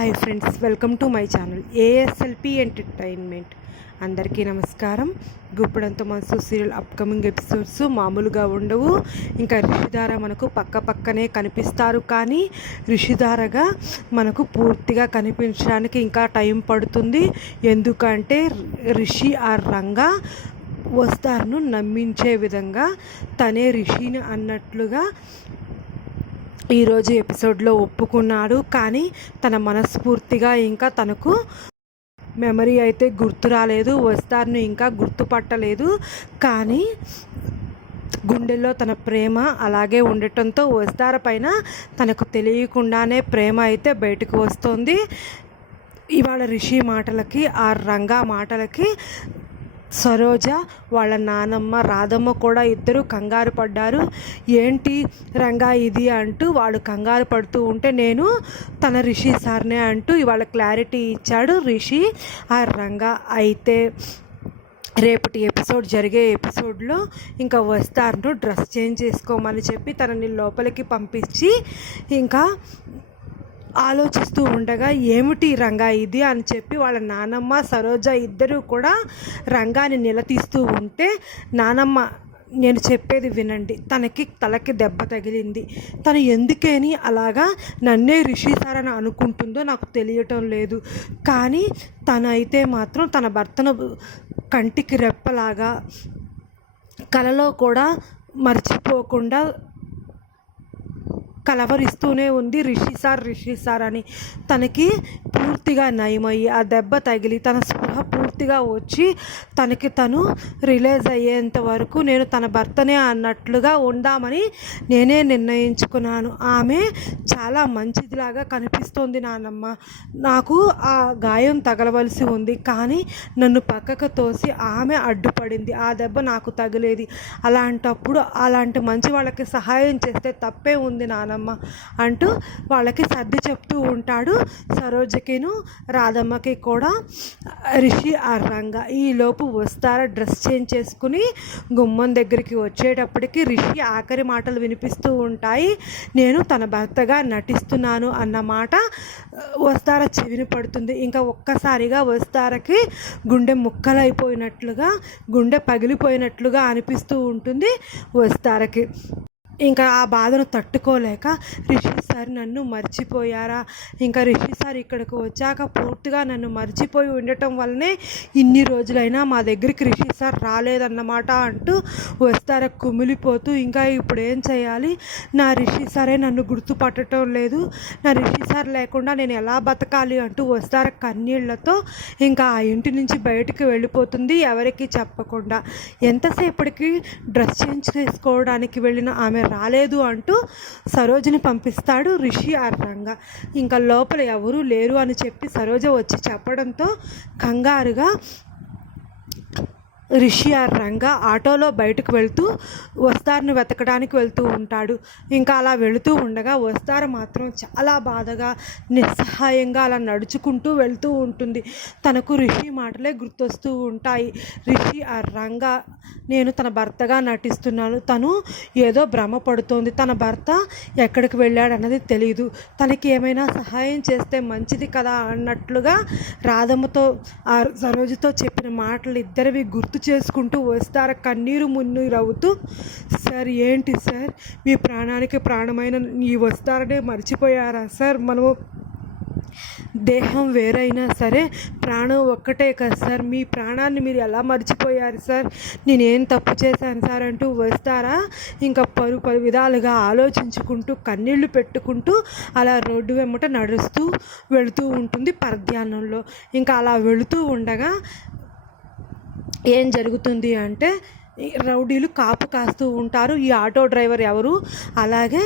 Hi friends, welcome to my channel ఏఎస్ఎల్పి entertainment. అందరికీ నమస్కారం. గుప్పడంతో మనసు సీరియల్ అప్కమింగ్ ఎపిసోడ్స్ మామూలుగా ఉండవు. ఇంకా రిషిధార మనకు పక్కనే కనిపిస్తారు, కానీ రిషిధారగా మనకు పూర్తిగా కనిపించడానికి ఇంకా టైం పడుతుంది. ఎందుకంటే రిషి ఆ రంగా వస్తారును నమ్మించే విధంగా తనే రిషిని అన్నట్లుగా ఈరోజు ఎపిసోడ్లో ఒప్పుకున్నాడు. కానీ తన మనస్ఫూర్తిగా ఇంకా తనకు మెమరీ అయితే గుర్తు రాలేదు, వస్తారును ఇంకా గుర్తుపట్టలేదు. కానీ గుండెల్లో తన ప్రేమ అలాగే ఉండటంతో వస్తార పైన తనకు తెలియకుండానే ప్రేమ అయితే బయటకు వస్తుంది. ఇవాళ రిషి మాటలకి ఆ రంగా మాటలకి సరోజ వాళ్ళ నానమ్మ రాధమ్మ కూడా ఇద్దరు కంగారు పడ్డారు. ఏంటి రంగా ఇది అంటూ వాళ్ళు కంగారు పడుతూ ఉంటే నేను తన రిషి సార్నే అంటూ ఇవాళ క్లారిటీ ఇచ్చాడు రిషి ఆ రంగా. అయితే రేపటి ఎపిసోడ్ జరిగే ఎపిసోడ్లో ఇంకా వస్తారును డ్రెస్ చేంజ్ చేసుకోమని చెప్పి తనని లోపలికి పంపించి ఇంకా ఆలోచిస్తూ ఉండగా ఏమిటి రంగా ఇది అని చెప్పి వాళ్ళ నానమ్మ సరోజ ఇద్దరూ కూడా రంగాని నిలదీస్తూ ఉంటే, నానమ్మ నేను చెప్పేది వినండి, తలకి దెబ్బ తగిలింది, తను ఎందుకని అలాగా నన్నే రిషి సార్ అని అనుకుంటుందో నాకు తెలియటం లేదు. కానీ తనైతే మాత్రం తన భర్తను కంటికి రెప్పలాగా కలలో కూడా మర్చిపోకుండా కలవరిస్తూనే ఉంది రిషి సార్ అని. తనకి పూర్తిగా నయమయ్యి ఆ దెబ్బ తగిలి తన స్పృహ పూర్తిగా వచ్చి తనకి తను రిలీజ్ అయ్యేంత వరకు నేను తన భర్తనే అన్నట్లుగా ఉందామని నేనే నిర్ణయించుకున్నాను. ఆమె చాలా మంచిదిలాగా కనిపిస్తోంది నానమ్మ. నాకు ఆ గాయం తగలవలసి ఉంది, కానీ నన్ను పక్కకు తోసి ఆమె అడ్డుపడింది. ఆ దెబ్బ నాకు తగిలేది. అలాంటప్పుడు అలాంటి మంచి వాళ్ళకి సహాయం చేస్తే తప్పే ఉంది నానమ్మ అంటూ వాళ్ళకి సర్ది చెప్తూ ఉంటాడు. సరోజకిను రాధమ్మకి కూడా రిషి ఆ రంగా. ఈలోపు వస్తారా డ్రెస్ చేంజ్ చేసుకుని గుమ్మం దగ్గరికి వచ్చేటప్పటికి రిషి ఆఖరి మాటలు వినిపిస్తూ ఉంటాయి. నేను తన భర్తగా నటిస్తున్నాను అన్నమాట వస్తారా చెవిని పడుతుంది. ఇంకా ఒక్కసారిగా వస్తారకి గుండె ముక్కలైపోయినట్లుగా, గుండె పగిలిపోయినట్లుగా అనిపిస్తూ ఉంటుంది వస్తారకి. ఇంకా ఆ బాధను తట్టుకోలేక రిషి సార్ నన్ను మర్చిపోయారా, ఇంకా రిషి సార్ ఇక్కడికి వచ్చాక పూర్తిగా నన్ను మర్చిపోయి ఉండటం వల్లనే ఇన్ని రోజులైనా మా దగ్గరికి రిషి సార్ రాలేదన్నమాట అంటూ వస్తారా కుమిలిపోతూ, ఇంకా ఇప్పుడు ఏం చేయాలి, నా రిషి సారే నన్ను గుర్తుపట్టడం లేదు, నా రిషి సార్ లేకుండా నేను ఎలా బతకాలి అంటూ వస్తారా కన్నీళ్లతో ఇంకా ఆ ఇంటి నుంచి బయటికి వెళ్ళిపోతుంది ఎవరికి చెప్పకుండా. ఎంతసేపటికి డ్రెస్ చేంజ్ చేసుకోవడానికి వెళ్ళిన ఆమె రాలేదు అంటూ సరోజని పంపిస్తాడు రిషి ఆ రంగా. ఇంకా లోపల ఎవరూ లేరు అని చెప్పి సరోజ వచ్చి చెప్పడంతో కంగారుగా రిషి ఆ రంగా ఆటోలో బయటకు వెళ్తూ వస్తారుని వెతకడానికి వెళ్తూ ఉంటాడు. ఇంకా అలా వెళుతూ ఉండగా వస్తార మాత్రం చాలా బాధగా నిస్సహాయంగా అలా నడుచుకుంటూ వెళ్తూ ఉంటుంది. తనకు రిషి మాటలే గుర్తొస్తూ ఉంటాయి. రిషి ఆ రంగా నేను తన భర్తగా నటిస్తున్నాను, తను ఏదో భ్రమ పడుతోంది, తన భర్త ఎక్కడికి వెళ్ళాడన్నది తెలియదు, తనకి ఏమైనా సహాయం చేస్తే మంచిది కదా అన్నట్లుగా రాధమ్మతో ఆ సరోజతో చెప్పిన మాటలు ఇద్దరివి గుర్తు చేసుకుంటూ వస్తారా కన్నీరు మున్నీరు అవుతూ, సార్ ఏంటి సార్ మీ ప్రాణానికి ప్రాణమైన ఈ వస్తారనే మర్చిపోయారా సార్, మనము దేహం వేరైనా సరే ప్రాణం ఒక్కటే కదా సార్, మీ ప్రాణాన్ని మీరు ఎలా మర్చిపోయారు సార్, నేనేం తప్పు చేశాను సార్ అంటూ వస్తారా ఇంకా పలు విధాలుగా ఆలోచించుకుంటూ కన్నీళ్లు పెట్టుకుంటూ అలా రోడ్డు వెంబట నడుస్తూ వెళుతూ ఉంటుంది పరధ్యానంలో. ఇంకా అలా వెళుతూ ఉండగా ఏం జరుగుతుంది అంటే రౌడీలు కాపు కాస్తూ ఉంటారు. ఈ ఆటో డ్రైవర్ ఎవరు, అలాగే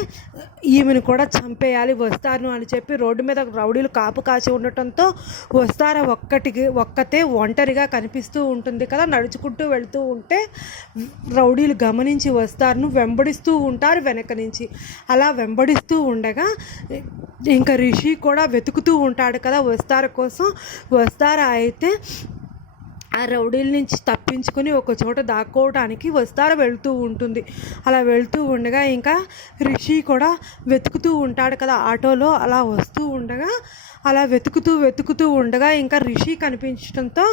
ఈమెను కూడా చంపేయాలి వస్తాను అని చెప్పి రోడ్డు మీద రౌడీలు కాపు కాసి ఉండటంతో వస్తారా ఒక్కతే ఒంటరిగా కనిపిస్తూ ఉంటుంది కదా. నడుచుకుంటూ వెళ్తూ ఉంటే రౌడీలు గమనించి వస్తారును వెంబడిస్తూ ఉంటారు వెనక నుంచి. అలా వెంబడిస్తూ ఉండగా ఇంకా రిషి కూడా వెతుకుతూ ఉంటాడు కదా వస్తార కోసం. వస్తారా అయితే ఆ రౌడీల నుంచి తప్పించుకొని ఒక చోట దాక్కోవడానికి వస్తారా వెళ్తూ ఉంటుంది. అలా వెళ్తూ ఉండగా ఇంకా రిషి కూడా వెతుకుతూ ఉంటాడు కదా ఆటోలో. అలా వస్తూ ఉండగా అలా వెతుకుతూ ఉండగా ఇంకా రిషి కనిపించడంతో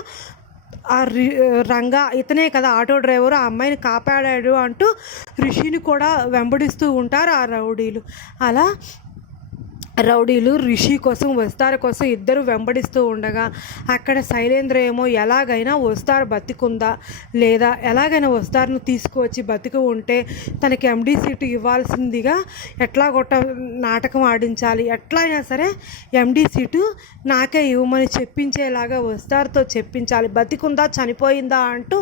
రంగా ఇతనే కదా ఆటో డ్రైవరు, ఆ అమ్మాయిని కాపాడాడు అంటూ రిషిని కూడా వెంబడిస్తూ ఉంటారు ఆ రౌడీలు. అలా రౌడీలు రిషి కోసం వస్తారు కోసం ఇద్దరు వెంబడిస్తూ ఉండగా అక్కడ శైలేంద్ర ఏమో ఎలాగైనా వస్తారు బతికుందా లేదా ఎలాగైనా వస్తారును తీసుకువచ్చి బతికి ఉంటే తనకి ఎండి సీటు ఇవ్వాల్సిందిగా ఎట్లా నాటకం ఆడించాలి, ఎట్లా అయినా సరే ఎండి సీటు నాకే ఇవ్వమని చెప్పించేలాగా వస్తారుతో చెప్పించాలి, బతికుందా చనిపోయిందా అంటూ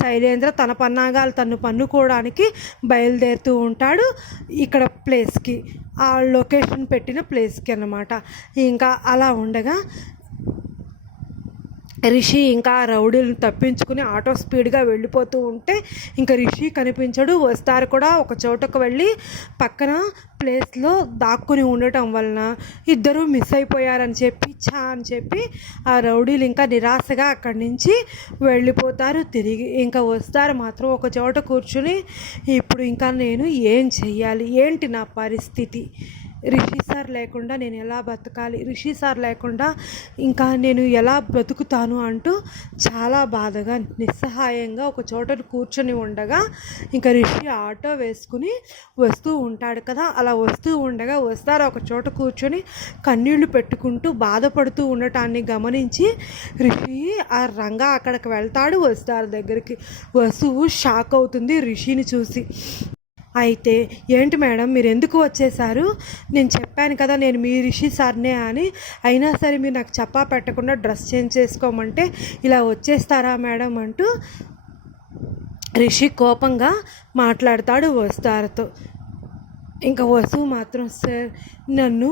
శైలేంద్ర తన పన్నాగాలు తను పన్నుకోవడానికి బయలుదేరుతూ ఉంటాడు ఇక్కడ ప్లేస్కి, ఆ లొకేషన్ పెట్టిన ప్లేస్కి అన్నమాట. ఇంకా అలా ఉండగా రిషి ఇంకా రౌడీలను తప్పించుకుని ఆటో స్పీడ్గా వెళ్ళిపోతూ ఉంటే ఇంకా రిషి కనిపించడు. వస్తారు కూడా ఒక చోటకు వెళ్ళి పక్కన ప్లేస్లో దాక్కుని ఉండటం వలన ఇద్దరు మిస్ అయిపోయారని చెప్పి ఆ రౌడీలు ఇంకా నిరాశగా అక్కడి నుంచి వెళ్ళిపోతారు తిరిగి. ఇంకా వస్తారు మాత్రం ఒక చోట కూర్చుని ఇప్పుడు ఇంకా నేను ఏం చెయ్యాలి, ఏంటి నా పరిస్థితి, రిషి సార్ లేకుండా నేను ఎలా బతకాలి, రిషి సార్ లేకుండా ఇంకా నేను ఎలా బ్రతుకుతాను అంటూ చాలా బాధగా నిస్సహాయంగా ఒక చోట కూర్చొని ఉండగా ఇంకా రిషి ఆటో వేసుకుని వస్తూ ఉంటాడు కదా. అలా వస్తూ ఉండగా వస్తారు ఒక చోట కూర్చొని కన్నీళ్లు పెట్టుకుంటూ బాధపడుతూ ఉండటాన్ని గమనించి రిషి ఆ రంగా అక్కడికి వెళ్తాడు వస్తారు దగ్గరికి. వసువు షాక్ అవుతుంది రిషిని చూసి. అయితే ఏంటి మేడం మీరు ఎందుకు వచ్చేసారు, నేను చెప్పాను కదా నేను మీ రిషి సార్నే అని, అయినా సరే మీరు నాకు చెప్పా పెట్టకుండా డ్రెస్ చేంజ్ చేసుకోమంటే ఇలా వచ్చేస్తారా మేడం అంటూ రిషి కోపంగా మాట్లాడతాడు వస్తారుతో. ఇంకా వసువు మాత్రం సార్ నన్ను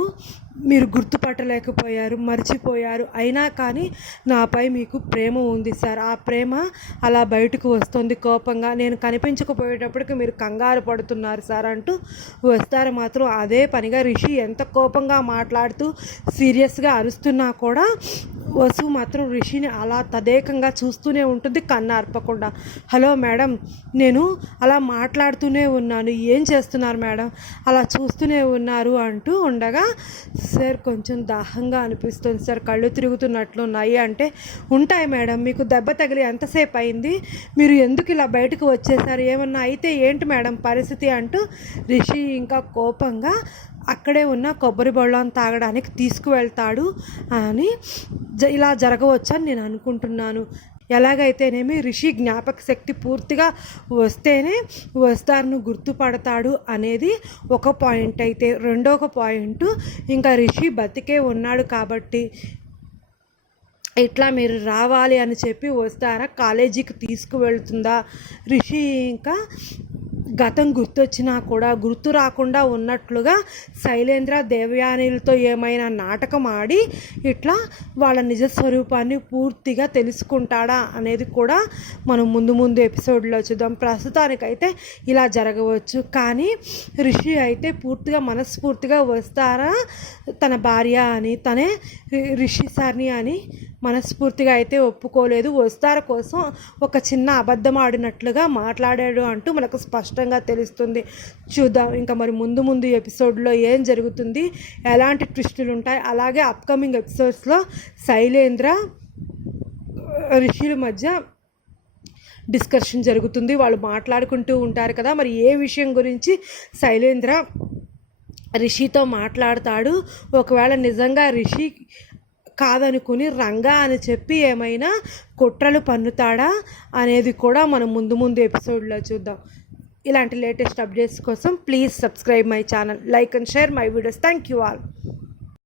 మీరు గుర్తుపట్టలేకపోయారు, మర్చిపోయారు, అయినా కానీ నాపై మీకు ప్రేమ ఉంది సార్, ఆ ప్రేమ అలా బయటకు వస్తుంది కోపంగా, నేను కనిపించకపోయేటప్పటికి మీరు కంగారు పడుతున్నారు సార్ అంటూ వస్తారు. మాత్రం అదే పనిగా రిషి ఎంత కోపంగా మాట్లాడుతూ సీరియస్గా అరుస్తున్నా కూడా వసువు మాత్రం రిషిని అలా తదేకంగా చూస్తూనే ఉంటుంది కన్ను అర్పకుండా. హలో మేడం నేను అలా మాట్లాడుతూనే ఉన్నాను, ఏం చేస్తున్నారు మేడం అలా చూస్తూనే ఉన్నారు అంటూ ఉండగా సార్ కొంచెం దాహంగా అనిపిస్తుంది సార్, కళ్ళు తిరుగుతున్నట్లున్నాయి అంటే ఉంటాయి మేడం, మీకు దెబ్బ తగిలి ఎంతసేపు అయింది, మీరు ఎందుకు ఇలా బయటకు వచ్చేసారు, ఏమన్నా అయితే ఏంటి మేడం పరిస్థితి అంటూ రిషి ఇంకా కోపంగా అక్కడే ఉన్న కొబ్బరి బొళ్ళం తాగడానికి తీసుకువెళ్తాడు. అని ఇలా జరగవచ్చని నేను అనుకుంటున్నాను. ఎలాగైతేనేమి రిషి జ్ఞాపక శక్తి పూర్తిగా వస్తేనే వస్తారును గుర్తుపడతాడు అనేది ఒక పాయింట్. అయితే రెండవ పాయింట్ ఇంకా రిషి బతికే ఉన్నాడు కాబట్టి ఇట్లా మీరు రావాలి అని చెప్పి వస్తారా కాలేజీకి తీసుకువెళ్తుందా, రిషి ఇంకా గతం గుర్తొచ్చినా కూడా గుర్తు రాకుండా ఉన్నట్లుగా శైలేంద్ర దేవయానిలతో ఏమైనా నాటకం ఆడి ఇట్లా వాళ్ళ నిజస్వరూపాన్ని పూర్తిగా తెలుసుకుంటాడా అనేది కూడా మనం ముందు ఎపిసోడ్లో చూద్దాం. ప్రస్తుతానికైతే ఇలా జరగవచ్చు. కానీ రిషి అయితే పూర్తిగా మనస్ఫూర్తిగా వస్తారా తన భార్య అని తనే రిషి సార్ని అని మనస్ఫూర్తిగా అయితే ఒప్పుకోలేదు. వస్తార కోసం ఒక చిన్న అబద్ధం ఆడినట్లుగా మాట్లాడాడు అంటూ మనకు స్పష్టంగా తెలుస్తుంది. చూద్దాం ఇంకా మరి ముందు ఎపిసోడ్లో ఏం జరుగుతుంది, ఎలాంటి ట్విస్టులు ఉంటాయి. అలాగే అప్కమింగ్ ఎపిసోడ్స్లో శైలేంద్ర రిషిల మధ్య డిస్కషన్ జరుగుతుంది, వాళ్ళు మాట్లాడుకుంటూ ఉంటారు కదా. మరి ఏ విషయం గురించి శైలేంద్ర రిషితో మాట్లాడతాడు, ఒకవేళ నిజంగా రిషి కాదనుకుని రంగా అని చెప్పి ఏమైనా కుట్రలు పన్నుతాడా అనేది కూడా మనం ముందు ఎపిసోడ్లో చూద్దాం. ఇలాంటి లేటెస్ట్ అప్డేట్స్ కోసం please subscribe my channel, like and share my videos. Thank you all.